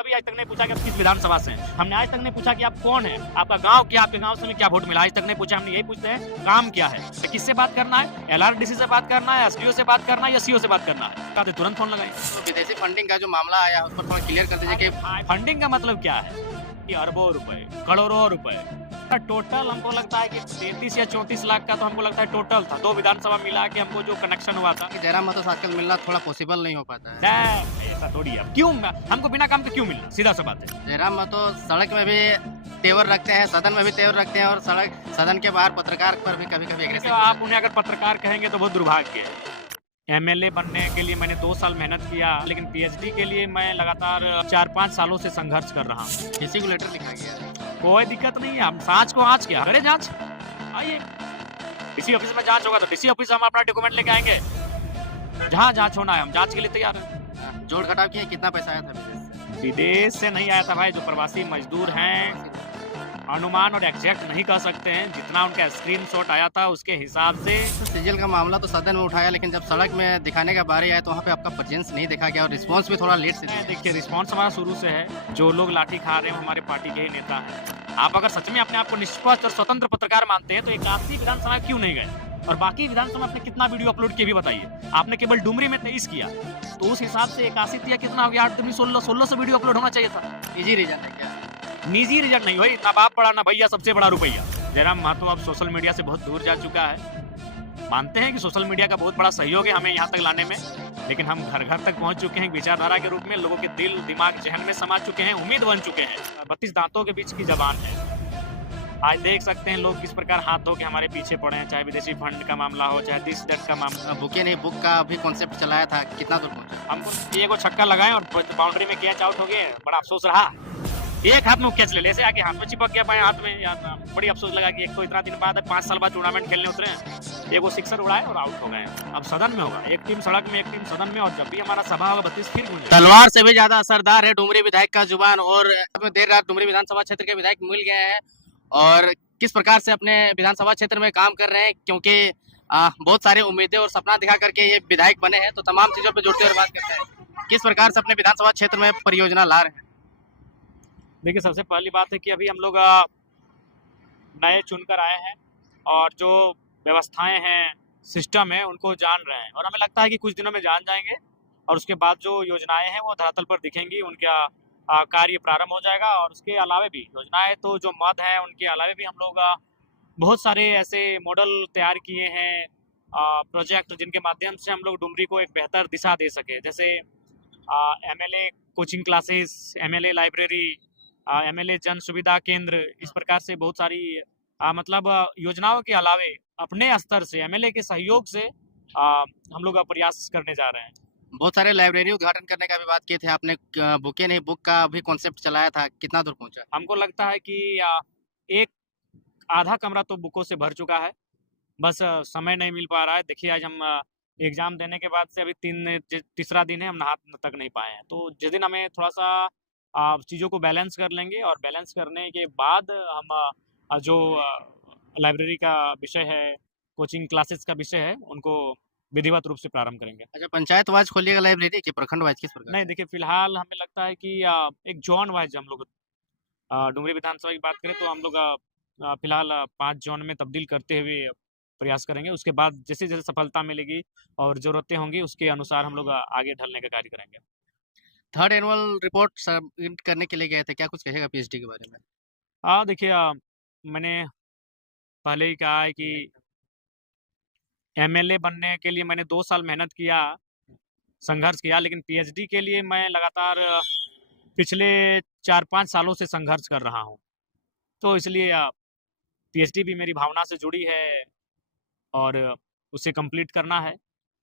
कभी आज तक नहीं पूछा कि आप किस विधानसभा से हैं। हमने आज तक नहीं पूछा कि आप कौन हैं, आपका गांव क्या, आपके गांव से हमें क्या वोट मिला, आज तक नहीं पूछा। हमने यही पूछते हैं काम क्या है, तो किससे बात करना है, एलआरडीसी से बात करना है, एसडीओ से बात करना है या सीओ से बात करना है, कहते तुरंत फोन लगाइए। तो विदेशी फंडिंग का जो मामला आया उस पर थोड़ा क्लियर कर दीजिए कि फंडिंग का मतलब क्या है कि अरबों रुपए, करोड़ों रुपए टोटल हमको लगता है कि 33 या 34 लाख का तो हमको लगता है टोटल था। 2 विधानसभा मिला के हमको जो कनेक्शन हुआ था। जयराम महतो से आजकल मिलना थोड़ा पॉसिबल नहीं हो पाता है। ऐसा थोड़ी है, क्यों हमको बिना काम के क्यों मिलना, सीधा सा बात है। जयराम महतो सड़क में भी तेवर रखते हैं, सदन में भी तेवर रखते हैं और सदन के बाहर पत्रकार पर भी कभी कभी तो आप उन्हें अगर पत्रकार कहेंगे तो बहुत दुर्भाग्य है। एमएलए बनने के लिए मैंने 2 साल मेहनत किया, लेकिन पीएचडी के लिए मैं लगातार 4-5 सालों से संघर्ष कर रहा हूँ। किसी को लेटर लिखा गया, कोई दिक्कत नहीं है, हम सांच को आँच क्या करें, जांच आइए डीसी ऑफिस में जांच होगा तो डीसी ऑफिस हम अपना डॉक्यूमेंट लेके आएंगे, जहाँ जांच होना है हम जांच के लिए तैयार हैं। जोड़ घटाव किया, कितना पैसा आया था विदेश से नहीं आया था भाई, जो प्रवासी मजदूर हैं अनुमान और एग्जैक्ट नहीं कह सकते हैं, जितना उनका स्क्रीनशॉट आया था उसके हिसाब से। सीजल का मामला तो सदन में उठाया, लेकिन जब सड़क में दिखाने का बारी आया तो वहाँ पे आपका प्रेजेंस नहीं देखा गया और रिस्पांस भी थोड़ा लेट से दिया। देखिए रिस्पांस हमारा शुरू से है, जो लोग लाठी खा रहे हैं हमारे पार्टी के ही नेता हैं। आप अगर सच में अपने आप को निष्पक्ष और स्वतंत्र पत्रकार मानते हैं तो 81 विधानसभा क्यों नहीं गए, और बाकी विधानसभा आपने कितना वीडियो अपलोड किया भी बताइए। आपने केवल डुमरी में 23 किया, तो उस हिसाब से 81 या कितना हो गया, 8 दूनी 1600 वीडियो अपलोड होना चाहिए था। निजी रीजन है क्या? निजी रिजल्ट नहीं भाई, ना बाप बड़ा ना भैया, सबसे बड़ा रुपया। जयराम महतो अब सोशल मीडिया से बहुत दूर जा चुका है। मानते हैं कि सोशल मीडिया का बहुत बड़ा सहयोग है हमें यहाँ तक लाने में, लेकिन हम घर घर तक पहुँच चुके हैं विचारधारा के रूप में, लोगों के दिल दिमाग जहन में समा चुके हैं, उम्मीद बन चुके हैं। 32 दांतों के बीच की जबान है। आज देख सकते हैं लोग किस प्रकार हाथ धो के हमारे पीछे पड़े हैं, चाहे विदेशी फंड का मामला हो, चाहे दिस दैट का मामला। बुके नहीं बुक का भी कॉन्सेप्ट चलाया था, कितना दूर पहुंचा? हमको एक छक्का लगाए और बाउंड्री में कैच आउट हो गए, बड़ा अफसोस रहा। एक हाथ में कैच ले ऐसे आके हाथ में चिपक गया, पाए हाथ में, यार बड़ी अफसोस लगा कि एक तो इतना दिन बाद 5 साल बाद टूर्नामेंट खेलने उतरे हैं, एक वो सिक्सर उड़ाए और आउट हो गए। अब सदन में होगा, एक टीम सड़क में एक टीम सदन में, और जब भी हमारा सभा होगा 32 फिर गूंजेगा। तलवार से भी ज्यादा असरदार है डुमरी विधायक का जुबान, और देर रात डुमरी विधानसभा क्षेत्र के विधायक मिल गए हैं और किस प्रकार से अपने विधानसभा क्षेत्र में काम कर रहे हैं, क्योंकि बहुत सारी उम्मीदें और सपना दिखा करके ये विधायक बने हैं, तो तमाम चीजों पर जुड़ते हुए बात करते हैं किस प्रकार से अपने विधानसभा क्षेत्र में परियोजना ला रहे हैं। देखिए सबसे पहली बात है कि अभी हम लोग नए चुनकर आए हैं और जो व्यवस्थाएं हैं, सिस्टम है, उनको जान रहे हैं, और हमें लगता है कि कुछ दिनों में जान जाएंगे और उसके बाद जो योजनाएं हैं वो धरातल पर दिखेंगी, उनका कार्य प्रारंभ हो जाएगा। और उसके अलावे भी योजनाएं तो जो मद है उनके अलावे भी हम लोग बहुत सारे ऐसे मॉडल तैयार किए हैं, प्रोजेक्ट, जिनके माध्यम से हम लोग डुमरी को एक बेहतर दिशा दे सके। जैसे MLA coaching classes, MLA library, MLA जन सुविधा केंद्र, इस प्रकार से बहुत सारी मतलब योजनाओं के अलावे अपने स्तर से एमएलए के सहयोग से हम लोग प्रयास करने जा रहे हैं। बहुत सारे लाइब्रेरी उद्घाटन करने का भी बात किए थे आपने, बुके नहीं बुक का भी कॉन्सेप्ट चलाया था, कितना दूर पहुंचा? हमको लगता है कि एक आधा कमरा तो बुकों से भर चुका है, बस समय नहीं मिल पा रहा है। देखिए आज हम एग्जाम देने के बाद से अभी तीसरा दिन है, हम नहा तक नहीं पाए हैं, तो जिस दिन हमें थोड़ा सा चीज़ों को बैलेंस कर लेंगे और बैलेंस करने के बाद हम जो लाइब्रेरी का विषय है, कोचिंग क्लासेस का विषय है, उनको विधिवत रूप से प्रारंभ करेंगे। अच्छा, पंचायत वाइज खोलिएगा लाइब्रेरी कि प्रखंड वाइज, किस प्रकार? नहीं देखिए फिलहाल हमें लगता है कि एक जोन वाइज हम लोग डुमरी विधानसभा की बात करें तो हम लोग फिलहाल 5 जोन में तब्दील करते हुए प्रयास करेंगे। उसके बाद जैसे जैसे सफलता मिलेगी और ज़रूरतें होंगी उसके अनुसार हम लोग आगे ढलने का कार्य करेंगे। थर्ड एनुअल रिपोर्ट सबमिट करने के लिए गए थे, क्या कुछ कहेगा पीएचडी के बारे में? देखिए मैंने पहले ही कहा है कि एमएलए बनने के लिए मैंने 2 साल मेहनत किया, संघर्ष किया, लेकिन पीएचडी के लिए मैं लगातार पिछले 4-5 सालों से संघर्ष कर रहा हूँ। तो इसलिए पीएचडी भी मेरी भावना से जुड़ी है और उसे कंप्लीट करना है।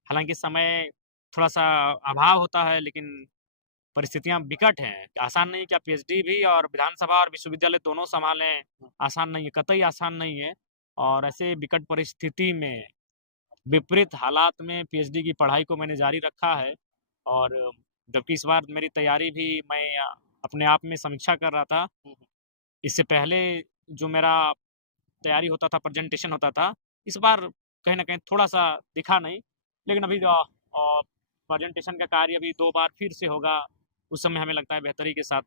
हालाँकि समय थोड़ा-सा अभाव होता है, लेकिन परिस्थितियाँ विकट हैं। आसान नहीं कि आप पीएचडी भी और विधानसभा और विश्वविद्यालय दोनों सँभालें, आसान नहीं है, कतई आसान नहीं है। और ऐसे विकट परिस्थिति में, विपरीत हालात में पीएचडी की पढ़ाई को मैंने जारी रखा है, और जबकि इस बार मेरी तैयारी भी मैं अपने आप में समीक्षा कर रहा था। इससे पहले जो मेरा तैयारी होता था, प्रेजेंटेशन होता था, इस बार कहीं न कहीं थोड़ा-सा दिखा नहीं, लेकिन अभी प्रेजेंटेशन का कार्य अभी 2 बार फिर से होगा, उस समय हमें लगता है बेहतरी के साथ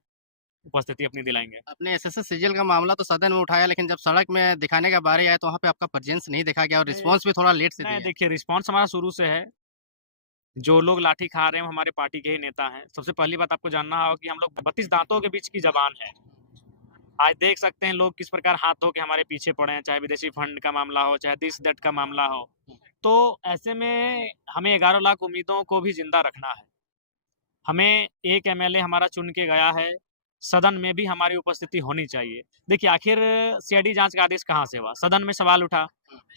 उपस्थिति अपनी दिलाएंगे। अपने एसएससी सीजीएल का मामला तो सदन में उठाया, लेकिन जब सड़क में दिखाने का बारी आया तो वहाँ पे आपका प्रेजेंस नहीं देखा गया और नहीं, रिस्पॉन्स भी थोड़ा लेट से नहीं दिया। देखिए, रिस्पॉन्स हमारा शुरू से है। जो लोग लाठी खा रहे हैं वो हमारे पार्टी के ही नेता हैं। सबसे पहली बात आपको जानना होगा कि हम लोग 32 दांतों के बीच की जबान है। आज देख सकते हैं लोग किस प्रकार हाथ धो के हमारे पीछे पड़े हैं, चाहे विदेशी फंड का मामला हो, चाहे दिस दैट का मामला हो। तो ऐसे में हमें 11 लाख उम्मीदों को भी जिंदा रखना है। हमें एक एमएलए हमारा चुन के गया है, सदन में भी हमारी उपस्थिति होनी चाहिए। देखिए, आखिर सीआईडी जांच का आदेश कहाँ से हुआ? सदन में सवाल उठा।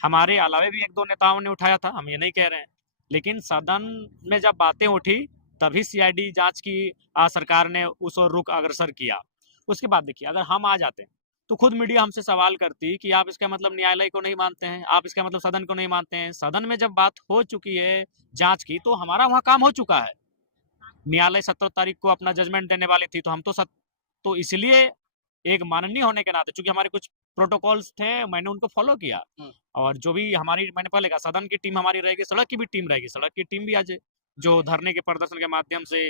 हमारे अलावे भी एक दो नेताओं ने उठाया था, हम ये नहीं कह रहे हैं, लेकिन सदन में जब बातें उठी तभी सीआईडी जांच की सरकार ने उस ओर रुख अग्रसर किया। उसके बाद देखिए, अगर हम आ जाते तो खुद मीडिया हमसे सवाल करती कि आप इसका मतलब न्यायालय को नहीं मानते हैं, आप इसका मतलब सदन को नहीं मानते हैं। सदन में जब बात हो चुकी है जांच की, तो हमारा वहाँ काम हो चुका है। न्यायालय 17 तारीख को अपना जजमेंट देने वाली थी, तो हम तो इसलिए एक माननीय होने के नाते, चूंकि हमारे कुछ प्रोटोकॉल्स थे, मैंने उनको फॉलो किया। और जो भी हमारी, मैंने पहले कहा, सदन की टीम हमारी रहेगी, सड़क की भी टीम रहेगी। सड़क की टीम भी आज जो धरने के प्रदर्शन के माध्यम से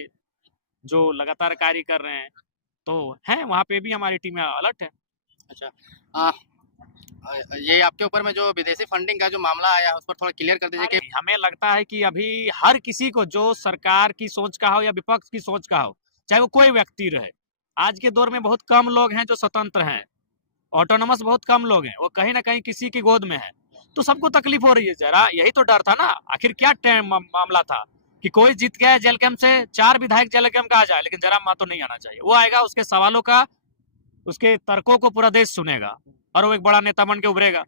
जो लगातार कार्य कर रहे हैं, तो हैं वहाँ पे भी हमारी टीम अलर्ट है। अच्छा, आ, ये आपके ऊपर में जो विदेशी फंडिंग का जो मामला आया है उस पर थोड़ा क्लियर कर दीजिए कि हमें लगता है कि अभी हर किसी को, जो सरकार की सोच का हो या विपक्ष की सोच का हो, चाहे वो कोई व्यक्ति रहे, आज के दौर में बहुत कम लोग हैं जो स्वतंत्र हैं, ऑटोनमस बहुत कम लोग हैं, वो कहीं ना कहीं किसी की गोद में है। तो सबको तकलीफ हो रही है। जरा यही तो डर था ना, आखिर क्या मामला था कि कोई जीत गया जेल कैंप से, 4 विधायक जेल कैंप का आ जाए, लेकिन जरा मातो नहीं आना चाहिए। वो आएगा, उसके सवालों का, उसके तर्कों को पूरा देश सुनेगा और वो एक बड़ा नेता बन के उभरेगा।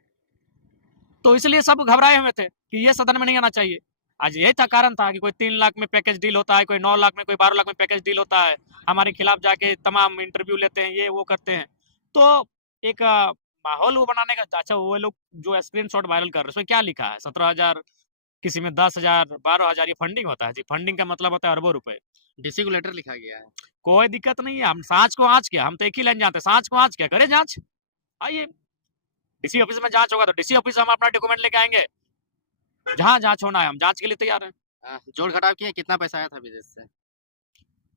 तो इसलिए सब घबराए हुए थे कि ये सदन में नहीं आना चाहिए। आज यही था कारण था कि कोई 3 लाख में पैकेज डील होता है, कोई 9 लाख में, कोई 12 लाख में पैकेज डील होता है, हमारे खिलाफ जाके तमाम इंटरव्यू लेते हैं, ये वो करते हैं। तो एक माहौल वो बनाने का। अच्छा, वो लोग जो स्क्रीनशॉट वायरल कर रहे हैं उसमें क्या लिखा है? 17,000, किसी में 10,000, 12,000, ये फंडिंग होता है जी। फंडिंग का मतलब होता है अरबों रुपए। डीसी को लेटर लिखा गया है। कोई दिक्कत नहीं है, हम सांच को आँच क्या, हम तो एक ही लाइन जानते हैं, सांच को आँच क्या, करे जांच। आइए, डीसी ऑफिस में जांच होगा तो डीसी ऑफिस हम अपना डॉक्यूमेंट लेके आएंगे, जहाँ जांच होना है हम जांच के लिए तैयार हैं। जोड़ घटाव किए, कितना पैसा आया था विदेश से?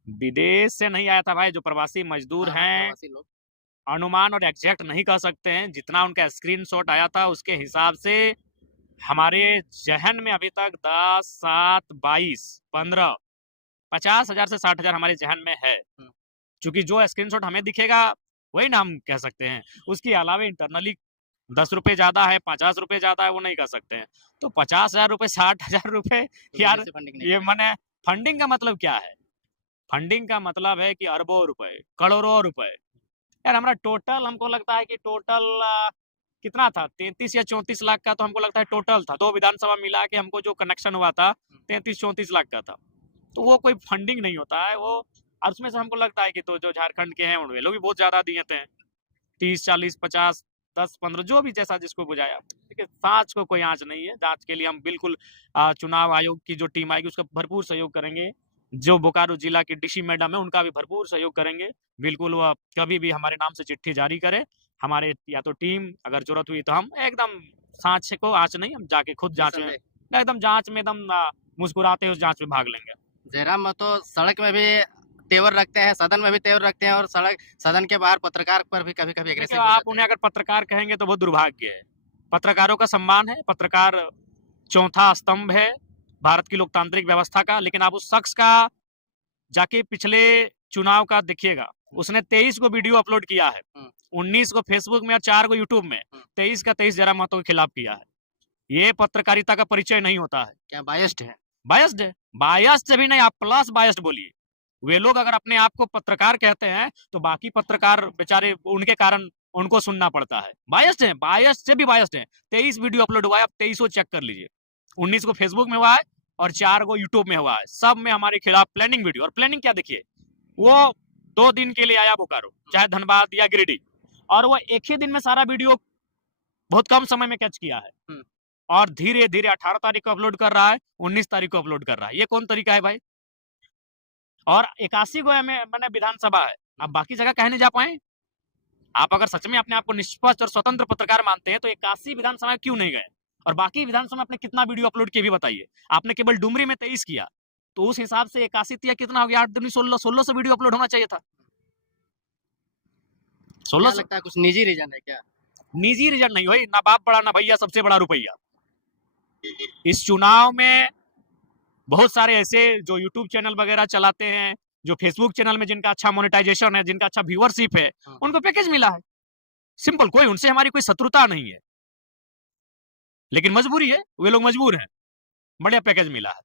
विदेश से नहीं आया था भाई, जो प्रवासी मजदूर हैं, प्रवासी लोग। अनुमान और एग्जैक्ट नहीं कह सकते हैं। जितना उनका स्क्रीनशॉट आया था उसके हिसाब से हमारे जहन में अभी तक 10, 7, 22, 15, 50,000 से 60,000 हमारे जहन में है। क्योंकि जो स्क्रीनशॉट हमें दिखेगा वही ना हम कह सकते हैं। उसके अलावा इंटरनली 10 रुपए ज्यादा है, 50 रुपए ज्यादा है, वो नहीं कह सकते हैं। तो 50,000 रुपए, 60,000 रुपए, यार ये मैंने, फंडिंग का मतलब क्या है? फंडिंग का मतलब है कि अरबों रुपए, करोड़ों रुपए। यार हमारा टोटल, हमको लगता है कि टोटल कितना था, 33 या 34 लाख का तो हमको लगता है टोटल था। 2 विधानसभा मिला के हमको जो कनेक्शन हुआ था 33-34 लाख का था। तो वो कोई फंडिंग नहीं होता है वो। और उसमें से हमको लगता है कि तो जो झारखंड के हैं वे लोग भी बहुत ज्यादा दिए थे, 30, 40, 50, 10, 15, जो भी जैसा जिसको बुझाया। देखिए, जांच को कोई आंच नहीं है। जांच के लिए हम बिल्कुल चुनाव आयोग की जो टीम आएगी उसका भरपूर सहयोग करेंगे। जो बोकारो जिला की डीसी मैडम है उनका भी भरपूर सहयोग करेंगे। बिल्कुल, वह कभी भी हमारे नाम से चिट्ठी जारी करे, हमारे या तो टीम, अगर जरूरत हुई तो हम एकदम सांच को आंच नहीं, हम जाके खुद जांच में, एकदम जांच में एकदम मुस्कुराते उस जांच में भाग लेंगे। जयराम महतो सड़क में भी तेवर रखते हैं, सदन में भी तेवर रखते हैं, और सदन के बाहर पत्रकार पर भी कभी कभी एग्रेसिव। आप उन्हें अगर पत्रकार कहेंगे तो बहुत दुर्भाग्य है। पत्रकारों का सम्मान है, पत्रकार चौथा स्तंभ है भारत की लोकतांत्रिक व्यवस्था का। लेकिन आप उस शख्स का जाके पिछले चुनाव का देखिएगा, उसने 23 को वीडियो अपलोड किया है, 19 को फेसबुक में और 4 को यूट्यूब में, 23 का 23 जयराम महतो के खिलाफ किया है। ये पत्रकारिता का परिचय नहीं होता है। क्या बायस्ड है? बायस्ड है, बायस्ड भी नहीं, आप प्लस बायस्ड बोलिए। वे लोग अगर अपने आप को पत्रकार कहते हैं तो बाकी पत्रकार बेचारे उनके कारण उनको सुनना पड़ता है। बायस्ड है, बायस्ड से भी बायस्ड है। 23 वीडियो अपलोड हुआ है, आप 23 चेक कर लीजिए। 19 को फेसबुक में हुआ है और 4 को यूट्यूब में हुआ है। सब में हमारे खिलाफ प्लानिंग वीडियो। और प्लानिंग क्या, देखिए, वो 2 दिन के लिए आया बोकारो, चाहे धनबाद या गिरिडीह, और वो एक ही दिन में सारा वीडियो बहुत कम समय में कैच किया है और धीरे धीरे 18 तारीख को अपलोड कर रहा है, 19 तारीख को अपलोड कर रहा है। ये कौन तरीका है भाई? और 81 को मैंने विधानसभा है, अब बाकी जगह कहे नहीं जा पाए। आप अगर सच में अपने आप को निष्पक्ष और स्वतंत्र पत्रकार मानते हैं तो 81 विधानसभा क्यों नहीं गए? और बाकी विधानसभा में आपने कितना वीडियो अपलोड किया भी बताइए। आपने केवल डुमरी में 23 किया, तो उस हिसाब से 81 या कितना हो गया, 8 दूनी 16 वीडियो अपलोड होना चाहिए था। क्या 16 लगता है कुछ निजी रीजन है क्या? निजी रीजन नहीं भाई, ना बाप बड़ा ना भैया, सबसे बड़ा रुपया। इस चुनाव में बहुत सारे ऐसे जो यूट्यूब चैनल वगैरह चलाते हैं, जो फेसबुक चैनल में जिनका अच्छा मोनेटाइजेशन है, जिनका अच्छा व्यूअरशिप है, उनको पैकेज मिला है। सिंपल, कोई उनसे हमारी कोई शत्रुता नहीं है, लेकिन मजबूरी है, वे लोग मजबूर हैं। बढ़िया पैकेज मिला है।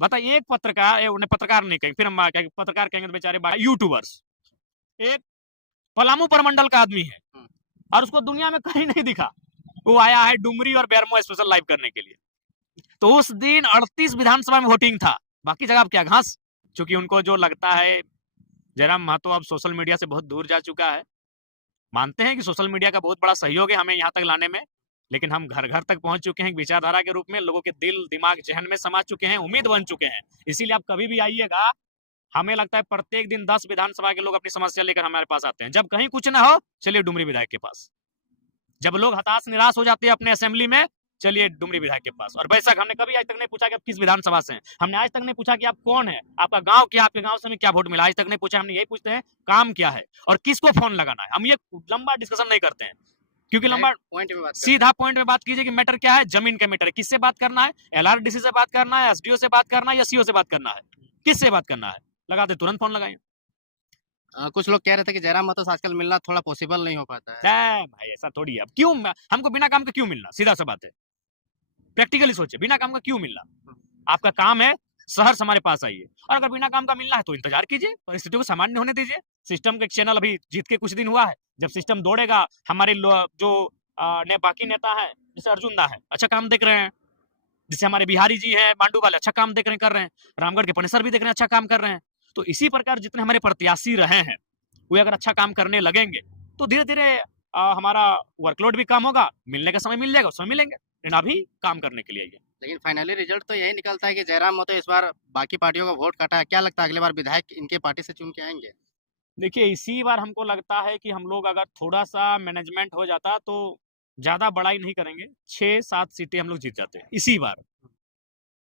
बता, एक पत्रकार, उन्हें पत्रकार नहीं कहेंगे, फिर हम पत्रकार कहेंगे तो बेचारे यूट्यूबर्स, एक पलामू प्रमंडल का आदमी है और उसको दुनिया में कहीं नहीं दिखा, वो आया है डुमरी और बेरमो स्पेशल लाइव करने के लिए। तो उस दिन 38 विधानसभा में वोटिंग था, बाकी जगह क्या घास। क्योंकि उनको जो लगता है जयराम महतो अब सोशल मीडिया से बहुत दूर जा चुका है। मानते हैं कि सोशल मीडिया का बहुत बड़ा सहयोग है हमें यहाँ तक लाने में, लेकिन हम घर घर तक पहुंच चुके हैं विचारधारा के रूप में, लोगों के दिल दिमाग जहन में समा चुके हैं, उम्मीद बन चुके हैं। इसीलिए आप कभी भी आइएगा, हमें लगता है प्रत्येक दिन 10 विधानसभा के लोग अपनी समस्या लेकर हमारे पास आते हैं। जब कहीं कुछ ना हो, चलिए डुमरी विधायक के पास। जब लोग हताश निराश हो जाते हैं अपने असेंबली में, चलिए डुमरी विधायक के पास। और बेशक हमने कभी आज तक नहीं पूछा कि आप किस विधानसभा से हैं, हमने आज तक नहीं पूछा कि आप कौन है, आपका गांव क्या, आपके गांव से हमें क्या वोट मिला, आज तक नहीं पूछा। हमने यही पूछते हैं काम क्या है और किसको फोन लगाना है। हम ये लंबा डिस्कशन नहीं करते हैं, क्योंकि लंबा पॉइंट पे बात सीधा पॉइंट में बात कीजिए कि मैटर क्या है, जमीन का मैटर है। किससे बात करना है, एलआरडीसी से बात करना है, एसडीओ से बात करना है या सीओ से बात करना है, किससे बात करना है, लगा दे तुरंत फोन लगाएं। कुछ लोग कह रहे थे कि जयराम महतो से आजकल मिलना थोड़ा पॉसिबल नहीं हो पाता है। भाई ऐसा थोड़ी है। अब क्यों हमको बिना काम के क्यों मिलना, सीधा सा बात है, प्रैक्टिकली सोचे, बिना काम का क्यों मिलना। आपका काम है शहर से हमारे पास आइए, और अगर बिना काम का मिलना है तो इंतजार कीजिए, परिस्थितियों को सामान्य होने दीजिए। सिस्टम का चैनल अभी जीत के कुछ दिन हुआ है, जब सिस्टम दौड़ेगा, हमारे जो बाकी नेता है, जैसे अर्जुन दा है, अच्छा काम देख रहे हैं, जैसे हमारे बिहारी जी हैं मांडू वाले, अच्छा काम देख रहे हैं, कर रहे हैं, रामगढ़ के पनेसर भी देख रहे हैं, अच्छा काम कर रहे हैं। तो इसी प्रकार जितने हमारे प्रत्याशी रहे हैं, वे अगर अच्छा काम करने लगेंगे तो धीरे धीरे हमारा वर्कलोड भी कम होगा, मिलने का समय मिल जाएगा, उसमें मिलेंगे, लेकिन अभी काम करने के लिए आइए। लेकिन फाइनली रिजल्ट तो यही निकलता है कि जयराम महतो इस बार बाकी पार्टियों का वोट काटा है। क्या लगता है अगली बार विधायक इनके पार्टी से चुन के आएंगे? देखिए, इसी बार हमको लगता है कि हम लोग अगर थोड़ा सा मैनेजमेंट हो जाता तो ज्यादा बड़ाई नहीं करेंगे, 6-7 सीटें हम लोग जीत जाते हैं इसी बार।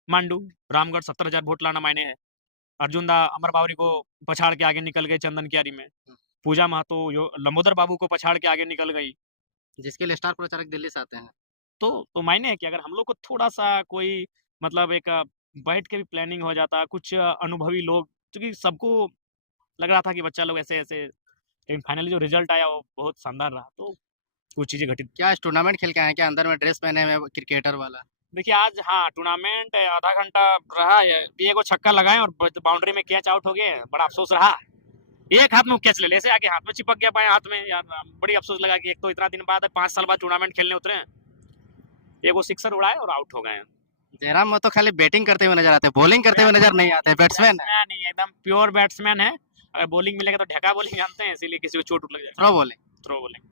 मांडू रामगढ़ 70,000 वोट लाना मायने है। अर्जुन दा अमर बावरी को पछाड़ के आगे निकल गए चंदन कियारी में। पूजा महतो लंबोदर बाबू को पछाड़ के आगे निकल गई, जिसके लिए स्टार प्रचारक दिल्ली से आते हैं। तो मायने है कि अगर हम लोग को थोड़ा सा कोई मतलब एक बैठ के भी प्लानिंग हो जाता, कुछ अनुभवी लोग, क्योंकि सबको लग रहा था कि बच्चा लोग ऐसे ऐसे, लेकिन फाइनली जो रिजल्ट आया वो बहुत शानदार रहा, तो कुछ चीजें घटित। क्या आज टूर्नामेंट खेल के आए हैं क्या, अंदर में ड्रेस पहने हुए क्रिकेटर वाला? देखिए आज हाँ टूर्नामेंट आधा घंटा रहा है, एक वो छक्का लगाए और बाउंड्री में कैच आउट हो गए, बड़ा अफसोस रहा। एक हाथ में कैच ले ऐसे आके हाथ में चिपक गया, बाएं हाथ में, यार बड़ी अफसोस लगा कि एक तो इतना दिन बाद 5 साल बाद टूर्नामेंट खेलने उतरे हैं, एक वो सिक्सर उड़ाए और आउट हो गए। जयराम महतो खाली बैटिंग करते हुए नजर आते हैं, बॉलिंग करते हुए नजर नहीं आते, बैट्समैन है। नहीं, एकदम प्योर बैट्समैन है। अगर बॉलिंग मिलेगा तो ढका बॉलिंग जानते हैं, इसीलिए किसी को चोट लग जाए। Throw bowling. Throw bowling.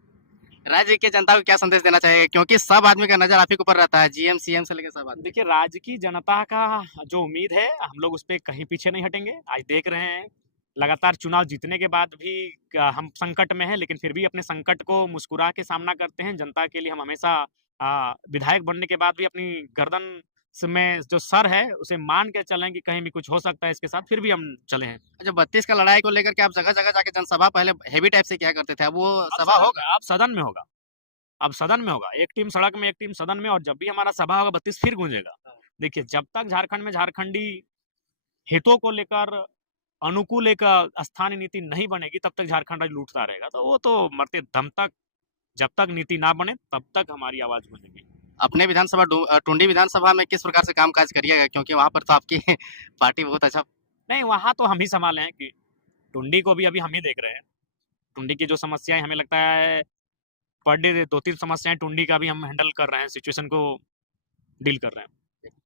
राज्य के जनता को क्या संदेश देना चाहिए, क्योंकि सब आदमी का नजर आप ही के ऊपर रहता है, जीएम सीएम से लेकर सब आदमी। देखिए, राज्य की जनता का जो उम्मीद है, हम लोग उस पर कहीं पीछे नहीं हटेंगे। आज देख रहे हैं लगातार चुनाव जीतने के बाद भी हम संकट में हैं, लेकिन फिर भी अपने संकट को मुस्कुरा के सामना करते हैं। जनता के लिए हम हमेशा विधायक बनने के बाद भी अपनी गर्दन में जो सर है उसे मान के चलें कि कहीं भी कुछ हो सकता है इसके साथ, फिर भी हम चले हैं। जो 32 का लड़ाई को लेकर के आप जगह जगह जाके जनसभा पहले हेवी टाइप से क्या करते थे, अब वो सभा होगा, अब सदन में होगा, अब सदन में होगा, एक टीम सड़क में एक टीम सदन में, और जब भी हमारा सभा होगा 32 फिर गूंजेगा। देखिए, जब तक झारखंड में झारखंडी हितों को लेकर अनुकूल एक स्थानीय नीति नहीं बनेगी, तब तक झारखंड राज्य लूटता रहेगा। तो वो तो मरते दम तक, जब तक नीति ना बने तब तक हमारी आवाज गूंजेगी। अपने विधानसभा टुंडी विधानसभा में किस प्रकार से कामकाज करिएगा, क्योंकि वहां पर तो आपकी पार्टी बहुत अच्छा। नहीं, वहां तो हम ही संभाले हैं कि टुंडी को भी अभी हम ही देख रहे हैं। टुंडी की जो समस्याएं, हमें लगता है पर डे 2-3 समस्याएं टुंडी का भी हम हैंडल कर रहे हैं, सिचुएशन को डील कर रहे हैं।